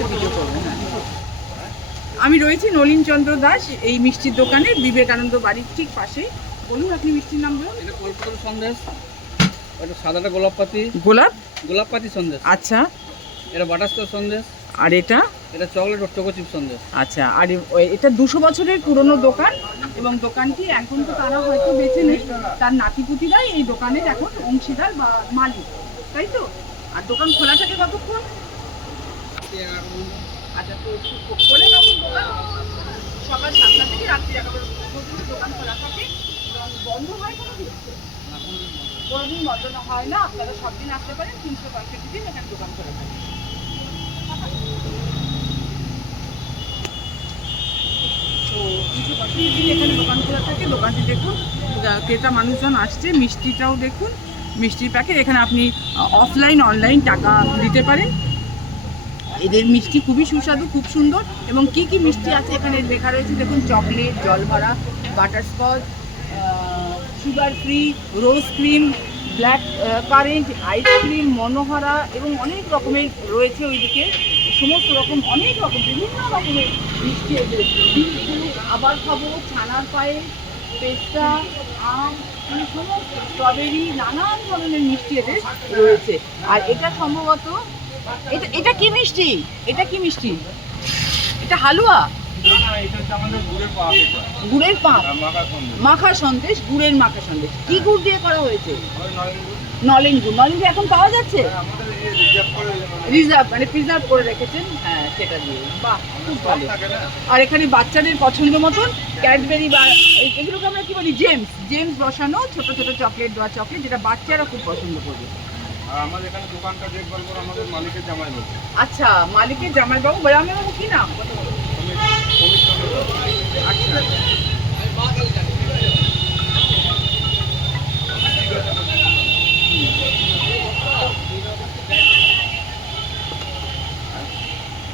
একটা ভিডিও করবো। আমি রয়েছি নলিন চন্দ্র দাস এই মিষ্টির দোকানে, বিবেকানন্দ বাড়ির ঠিক পাশে। বলুন আপনি মিষ্টির নাম বলুন। এটা কলকাতার সন্দেশ, এটা সাদাটা গোলাপপাতি, গোলাপপাতি সন্দেশ। আচ্ছা, এটা বাটারস্কচ সন্দেশ। আর এটা এটা চকলেট ও চকো চিপ সন্দেশ। আচ্ছা, আর এটা 200 বছরের পুরনো দোকান, এবং দোকানটি এখন তো তারা হয়তো বেঁচে নেই, তার নাতিপুতিরাই এই দোকানের এখন অংশীদার বা মালিক, তাই তো? আর দোকান খোলা থাকে কতক্ষণ? আচ্ছা, তো খোলে কখন দোকান? সকাল 7টা থেকে রাত্রি 11টা পর্যন্ত দোকান খোলা থাকে, এবং বন্ধ হয় কোনো দিন? কোনোদিন বন্ধ হয় না, আপনারা সব দিন আসতে পারেন, 365 দিন এখানে দোকান খোলা থাকে। তো 365 দিন এখানে দোকান খোলা থাকে। দোকানটি দেখুন, ক্রেতা মানুষজন আসছে। মিষ্টিটাও দেখুন, মিষ্টির প্যাকেট। এখানে আপনি অফলাইন অনলাইন টাকা দিতে পারেন। এদের মিষ্টি খুবই সুস্বাদু, খুব সুন্দর। এবং কি কি মিষ্টি আছে এখানে লেখা রয়েছে দেখুন, চকলেট, জলভরা, বাটারস্কচ, সুগার ফ্রি, রোজ ক্রিম, ব্ল্যাক কারেন্ট, আইসক্রিম, মনোহরা, এবং অনেক রকমের রয়েছে ওইদিকে। সমস্ত রকম অনেক রকম বিভিন্ন রকমের মিষ্টি এদের। আবার খাবো, ছানার পায়েস, পেস্তা, আম, মানে সমস্ত স্ট্রবেরি, নানান ধরনের মিষ্টি এদের রয়েছে। আর এটা সম্ভবত এটা কি মিষ্টি? এটা কি মিষ্টি? এটা হালুয়া? গুড়ের পাক, মাখা সন্দেশ, গুড়ের মাখা সন্দেশ। কি গুড় দিয়ে করা হয়েছে? নলেন গুড়। নলেন গুড় এখন পাওয়া যাচ্ছে? রিজার্ভ মানে প্রিজার্ভ করে রেখেছেন, হ্যাঁ সেটা দিয়ে। বাহ, খুব ভালো। আর এখানে বাচ্চাদের পছন্দ মতন ক্যাডবেরি বা এগুলোকে আমরা কি বলি, জেমস বসানো ছোট ছোট চকলেট দেওয়া চকলেট, যেটা বাচ্চারা খুব পছন্দ করবে। আমাদের এখানে দোকানটা দেখভাল করে আমাদের মালিকের জামাইবাবু। আচ্ছা, মালিকের জামাইবাবু। জামাইবাবু কি নাম?